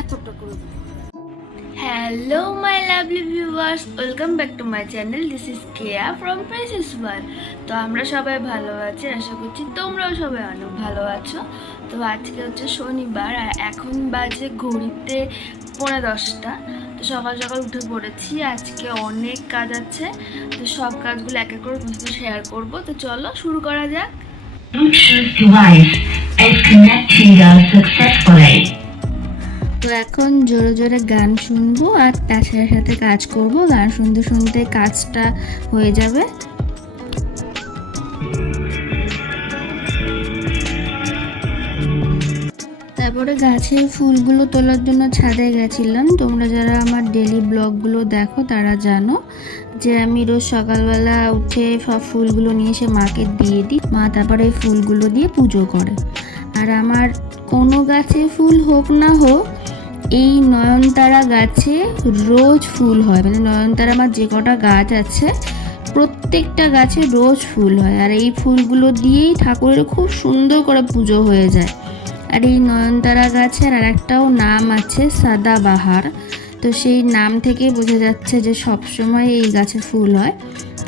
এতটা করে hello my lovely viewers, welcome back to my channel. This is Keya from process world. তো আমরা সবাই ভালো আছি, আশা করছি তোমরাও সবাই অনেক ভালো আছো। তো আজকে হচ্ছে শনিবার আর এখন বাজে ঘড়িতে 10:45। তো সকাল সকাল উঠে পড়েছি, আজকে অনেক কাজ আছে। তো সব কাজগুলো এক এক করে তোমার সাথে শেয়ার করবো। তো চলো শুরু করা যাক। Bluetooth device is connected successfully. তো এখন জোরে জোরে গান শুনবো আর তার সাথে সাথে কাজ করব। গান শুনতে শুনতে কাজটা হয়ে যাবে। তারপরে গাছের ফুলগুলো তোলার জন্য ছাদে গেছিলাম। তোমরা যারা আমার ডেলি ব্লগগুলো দেখো তারা জানো যে আমি রোজ সকালবেলা উঠে সব ফুলগুলো নিয়ে এসে মাকে দিয়ে দিই। মা তারপরে এই ফুলগুলো দিয়ে পুজো করে। আর আমার কোনো গাছে ফুল হোক না হোক, এই নয়নতারা গাছে রোজ ফুল হয়। মানে নয়নতারা আমার যে কটা গাছ আছে প্রত্যেকটা গাছে রোজ ফুল হয়। আর এই ফুলগুলো দিয়েই ঠাকুরের খুব সুন্দর করে পুজো হয়ে যায়। আর এই নয়নতারা গাছের আর একটাও নাম আছে, সাদাবাহার। তো সেই নাম থেকে বোঝা যাচ্ছে যে সবসময় এই গাছে ফুল হয়।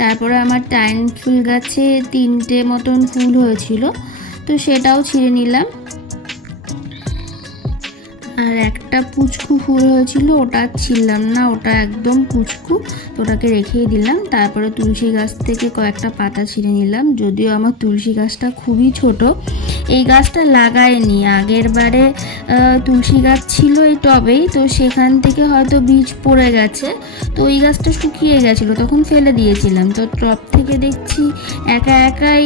তারপরে আমার টাইম ফুল গাছে 3টে মতন ফুল হয়েছিল, তো সেটাও ছিঁড়ে নিলাম। আর একটা পুচকু ফুল হয়েছিল, ওটা ছিললাম না, ওটা একদম পুচকু, তো ওটাকে রেখেই দিলাম। তারপরে তুলসী গাছ থেকে কয়েকটা পাতা ছিঁড়ে নিলাম। যদিও আমার তুলসী গাছটা খুবই ছোট, এই গাছটা লাগাইনি। আগের বারে তুলসী গাছ ছিল এই টবেই, তো সেখান থেকে হয়তো বীজ পড়ে গেছে, তো ওই গাছটা শুকিয়ে গেছিলো, তখন ফেলে দিয়েছিলাম। তো টব থেকে দেখছি একা একাই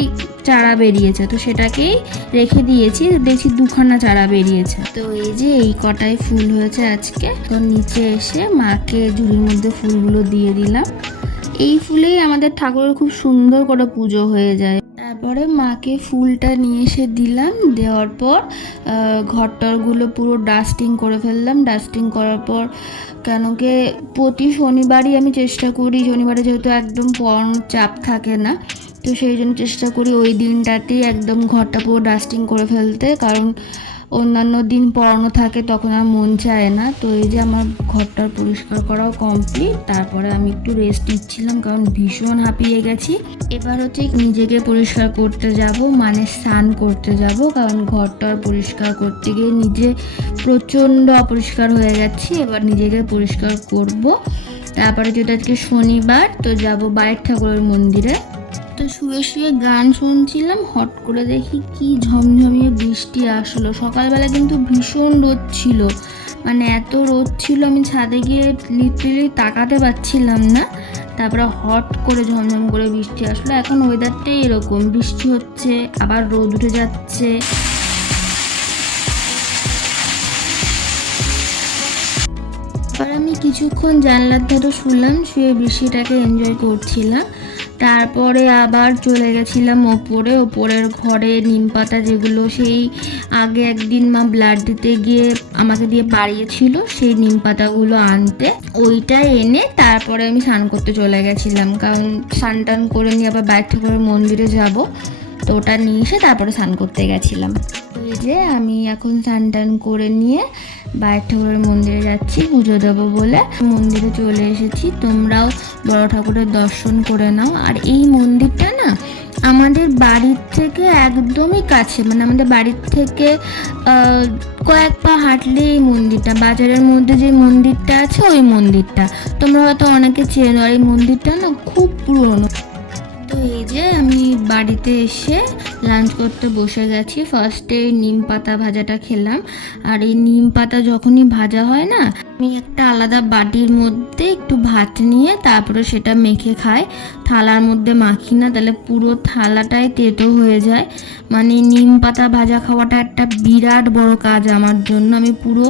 চারা বেরিয়েছে, তো সেটাকেই রেখে দিয়েছি। দেখছি 2খানা চারা বেরিয়েছে। তো এই যে এই কটাই ফুল হয়েছে আজকে। তো নিচে এসে মাকে ঝুড়ির মধ্যে ফুলগুলো দিয়ে দিলাম। এই ফুলেই আমাদের ঠাকুরের খুব সুন্দর করে পুজো হয়ে যায়। তারপরে মাকে ফুলটা নিয়ে এসে দিলাম। দেওয়ার পর ঘরটরগুলো পুরো ডাস্টিং করে ফেললাম। ডাস্টিং করার পর কেনকে প্রতি শনিবারই আমি চেষ্টা করি, শনিবারে যেহেতু একদম পড়ানোর চাপ থাকে না, তো সেই জন্য চেষ্টা করি ওই দিনটাতেই একদম ঘরটা পুরো ডাস্টিং করে ফেলতে। কারণ অন্যান্য দিন পড়ানো থাকে, তখন আর মন চায় না। তো এই যে আমার ঘরটার পরিষ্কার করাও কমপ্লিট। তারপরে আমি একটু রেস্ট নিচ্ছিলাম, কারণ ভীষণ হাঁপিয়ে গেছি। এবার হচ্ছে নিজেকে পরিষ্কার করতে যাব, মানে স্নান করতে যাব। কারণ ঘরটার পরিষ্কার করতে গিয়ে নিজে প্রচণ্ড অপরিষ্কার হয়ে গেছি। এবার নিজেকে পরিষ্কার করব। তারপরে যেটা আজকে শনিবার, তো যাব বাইরের ঠাকুরের মন্দিরে। তো শুয়ে শুয়ে গান শুনছিলাম, হট করে দেখি কি ঝমঝমিয়ে বৃষ্টি আসলো। সকালবেলা কিন্তু ভীষণ রোদ ছিল, মানে এত রোদ ছিল আমি ছাদে গিয়ে লিটারেলি তাকাতে পারছিলাম না। তারপরে হট করে ঝমঝম করে বৃষ্টি আসলো। এখন ওয়েদারটাই এরকম, বৃষ্টি হচ্ছে আবার রোদ উঠে যাচ্ছে। এবার আমি কিছুক্ষণ জানলার ধারে শুলাম, শুয়ে বৃষ্টিটাকে এনজয় করছিলাম। তারপরে আবার চলে গেছিলাম ওপরের ঘরে নিম পাতা, যেগুলো সেই আগে একদিন মা ব্লাড দিতে গিয়ে আমাকে দিয়ে বাড়িয়েছিল, সেই নিম পাতাগুলো আনতে। ওইটা এনে তারপরে আমি স্নান করতে চলে গেছিলাম, কারণ স্নান টান করে নিয়ে আবার বাইরে ঠাকুরের মন্দিরে যাব। তো ওটা নিয়ে এসে তারপরে স্নান করতে গেছিলাম। এই যে আমি এখন স্নান টান করে নিয়ে বাইরের ঠাকুরের মন্দিরে যাচ্ছি পুজো দেবো বলে। মন্দিরে চলে এসেছি, তোমরাও বড় ঠাকুরের দর্শন করে নাও। আর এই মন্দিরটা না আমাদের বাড়ির থেকে একদমই কাছে, মানে আমাদের বাড়ির থেকে কয়েক পা হাঁটলে এই মন্দিরটা, বাজারের মধ্যে যে মন্দিরটা আছে ওই মন্দিরটা তোমরা হয়তো অনেকে চেনো। আর এই মন্দিরটা না খুব পুরনো। তো এই যে আমি বাড়িতে এসে লাঞ্চ করতে বসে গেছি। ফার্স্টে নিম পাতা ভাজাটা খেলাম। আর এই নিম পাতা যখনই ভাজা হয় না, আমি একটা আলাদা বাটির মধ্যে একটু ভাত নিয়ে তারপরে সেটা মেখে খাই। থালার মধ্যে মাখি না, তাহলে পুরো থালাটাই তেতো হয়ে যায়। মানে নিম পাতা ভাজা খাওয়াটা একটা বিরাট বড় কাজ আমার জন্য। আমি পুরো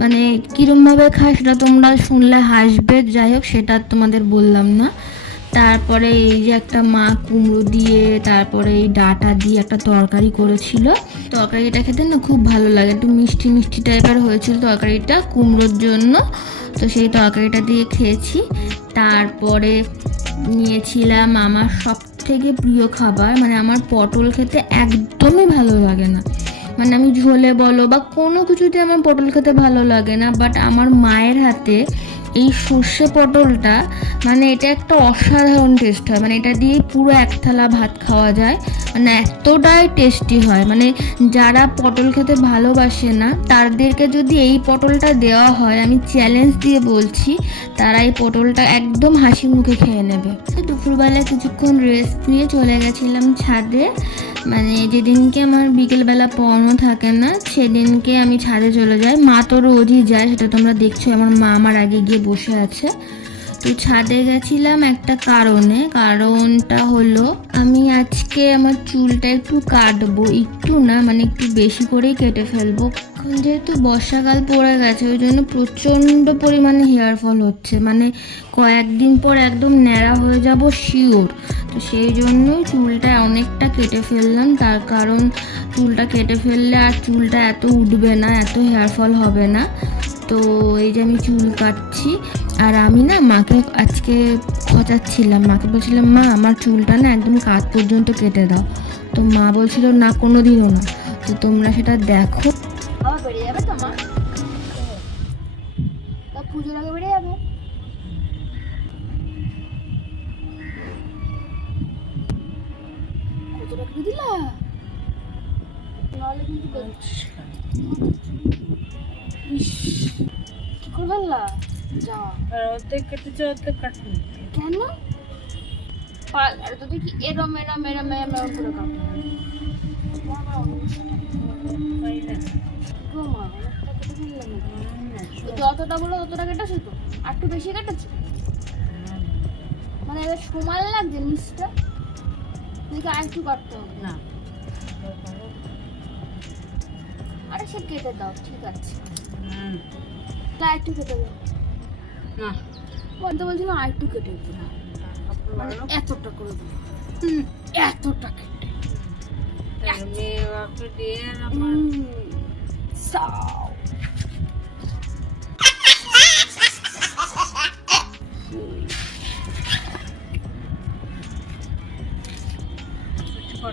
মানে কীরমভাবে খাই সেটা তোমরা শুনলে হাসবে, যাই হোক সেটা তোমাদের বললাম না। তারপরে এই যে একটা মা কুমড়ো দিয়ে তারপরে এই ডাঁটা দিয়ে একটা তরকারি করেছিল। তরকারিটা খেতে না খুব ভালো লাগে, একটু মিষ্টি মিষ্টি টাইপের হয়েছিল তরকারিটা কুমড়োর জন্য। তো সেই তরকারিটা দিয়ে খেয়েছি। তারপরে নিয়েছিলাম আমার সব থেকে প্রিয় খাবার, মানে আমার পটল খেতে একদমই ভালো লাগে না, মানে আমি ঝোলে বলো বা কোনো কিছুতে আমার পটল খেতে ভালো লাগে না, বাট আমার মায়ের হাতে এই সর্ষে পটলটা মানে এটা একটা অসাধারণ টেস্ট হয়। মানে এটা দিয়ে পুরো এক থালা ভাত খাওয়া যায়, মানে এতটাই টেস্টি হয়। মানে যারা পটল খেতে ভালোবাসে না তাদেরকে যদি এই পটলটা দেওয়া হয়, আমি চ্যালেঞ্জ দিয়ে বলছি তারা এই পটলটা একদম হাসি মুখে খেয়ে নেবে। দুপুরবেলা কিছুক্ষণ রেস্ট নিয়ে চলে গেছিলাম ছাদে। মানে যেদিনকে আমার বিকেলবেলা পড়ানো থাকে না সেদিনকে আমি ছাদে চলে যাই। মা তো রোজই যায়, সেটা তোমরা দেখছো, আমার মা আমার আগে গিয়ে বসে আছে। তো ছাদে গেছিলাম একটা কারণটা হলো আমি আজকে আমার চুলটা একটু কাটবো, একটু না মানে একটু বেশি করেই কেটে ফেলবো। এখন যেহেতু বর্ষাকাল পড়ে গেছে ওই জন্য প্রচণ্ড পরিমাণে হেয়ার ফল হচ্ছে, মানে কয়েকদিন পর একদম ন্যাড়া হয়ে যাব শিওর। তো সেই জন্যই চুলটা অনেকটা কেটে ফেললাম, তার কারণ চুলটা কেটে ফেললে আর চুলটা এত উঠবে না, এত হেয়ার ফল হবে না। তো এই যে আমি চুল কাটছি, আর আমি না মাকে আজকে খচাচ্ছিলাম, মাকে বলছিলাম মা আমার চুলটা না একদম কাঁধ পর্যন্ত কেটে দাও। তো মা বলছিল না কোনো দিনও না। তো তোমরা সেটা দেখো। আবার বেরিয়ে যাবে তো মা, তা পুজোর আগে বেরিয়ে যাবে। পুজোটা কি দিলা নাহলে কিন্তু কি করে ফেললা? যা অর্ধেক কেটেছে, অর্ধেক কাটনি। কেন আর তো দেখি এরম এরম এরম এরম এরম করে কাটো গো মা, অনেকটা কেটে ফেললাম না। যতটা বলো ততটা কেটেছো তো, আর একটু বেশি কেটেছে, মানে এবার সময় লাগছে নিচটা দেখি আর একটু কাটতে হবে না। আরে সে কেটে দাও, ঠিক আছে হুম, আর একটু কেটে দাও। না বলতে বলছিলাম আর একটু কেটে দিও, মানে এতটা করে দাও, এতটা কেটে মেয়ে বাপকে দিয়ে আমার সাও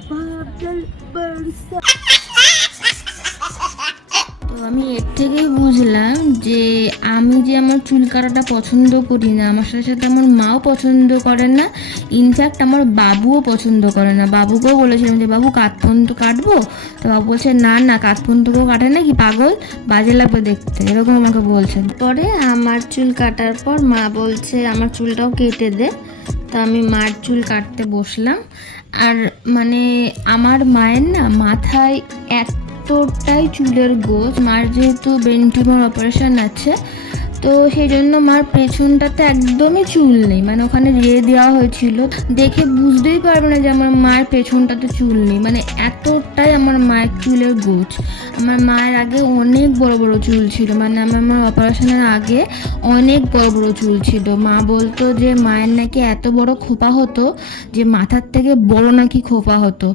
বাদল বরসা। তো আমি এর থেকেই বুঝলাম যে আমি যে আমার চুল কাটাটা পছন্দ করি না, আমার সাথে সাথে আমার মাও পছন্দ করে না, ইনফ্যাক্ট আমার বাবুও পছন্দ করে না। বাবুকেও বলেছিলাম যে বাবু কাঠপন্ত কাটবো, তো বাবু বলছে না না কাঠপন্ত কেউ কাটে না, কি পাগল, বাজে লাগবে দেখতে, এরকম আমাকে বলছে। পরে আমার চুল কাটার পর মা বলছে আমার চুলটাও কেটে দে, তো আমি মার চুল কাটতে বসলাম। আর মানে আমার মায়ের না মাথায় এতটাই চুলের গোছ, মার যেহেতু ব্রেন টিউমার অপারেশন আছে, তো সেই জন্য মার পেছনটাতে একদমই চুল নেই, মানে ওখানে রে দেওয়া হয়েছিল, দেখে বুঝতেই পারবে না যে আমার মায়ের পেছনটাতে চুল নেই, মানে এতটাই আমার মায়ের চুলের গোছ। আমার মায়ের আগে অনেক বড় বড় চুল ছিল, মানে আমার অপারেশনের আগে অনেক বড় বড় চুল ছিল। মা বলতো যে মায়ের নাকি এত বড় খোপা হতো যে মাথার থেকে বড় নাকি খোপা হতো।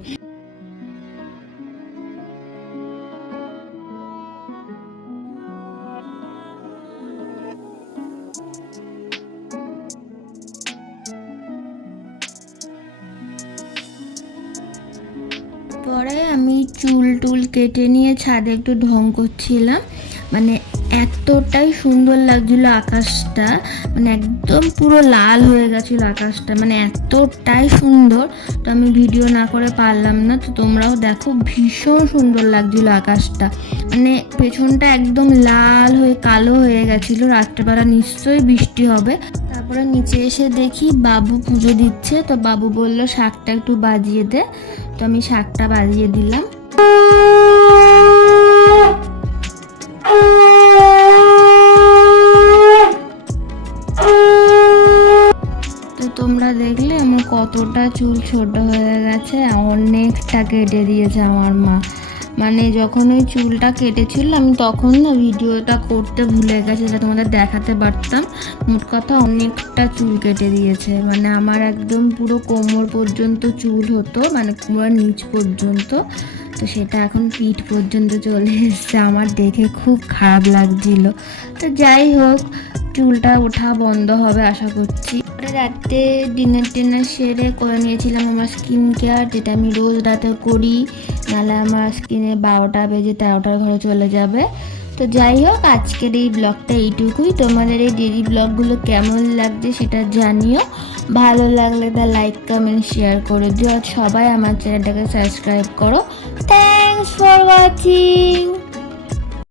পরে আমি চুল টুল কেটে নিয়ে ছাদে একটু ঢং করছিলাম, মানে এতটাই সুন্দর লাগছিল আকাশটা, মানে একদম পুরো লাল হয়ে গেছিলো আকাশটা, মানে এতটাই সুন্দর। তো আমি ভিডিও না করে পারলাম না, তো তোমরাও দেখো, ভীষণ সুন্দর লাগছিল আকাশটা, মানে পেছনটা একদম লাল হয়ে কালো হয়ে গেছিলো, রাত্রেবেলা নিশ্চয়ই বৃষ্টি হবে। তারপরে নিচে এসে দেখি বাবু পুজো দিচ্ছে, তো বাবু বললো শাকটা একটু বাজিয়ে দে, তো আমি শাকটা বাজিয়ে দিলাম। তো তোমরা দেখলে আমার কতটা চুল ছোট হয়ে গেছে, অনেকটা কেটে দিয়েছে আমার মা। মানে যখন ওই চুলটা কেটেছিল আমি তখন না ভিডিওটা করতে ভুলে গেছি, যেটা তোমাদের দেখাতে পারতাম। মোট কথা অনেকটা চুল কেটে দিয়েছে, মানে আমার একদম পুরো কোমর পর্যন্ত চুল হতো, মানে কোমরের নিচ পর্যন্ত, তো সেটা এখন পিঠ পর্যন্ত চলে এসছে। আমার দেখে খুব খারাপ লাগছিল। তো যাই হোক, চুলটা ওঠা বন্ধ হবে আশা করছি। রাতে ডিনার সেরে করে নিয়েছিলাম আমার স্কিন কেয়ার, যেটা আমি রোজ রাতে করি, নাহলে আমার স্কিনে 12টা বেজে 13টার ঘরে চলে যাবে। তো যাই হোক, আজকের এই ব্লগটা এইটুকুই। তোমাদের এই ডেলি ব্লগগুলো কেমন লাগছে সেটা জানিও। ভালো লাগলে তা লাইক কমেন্ট শেয়ার করে দিও। আর সবাই আমার চ্যানেলটাকে সাবস্ক্রাইব করো। Thanks for watching.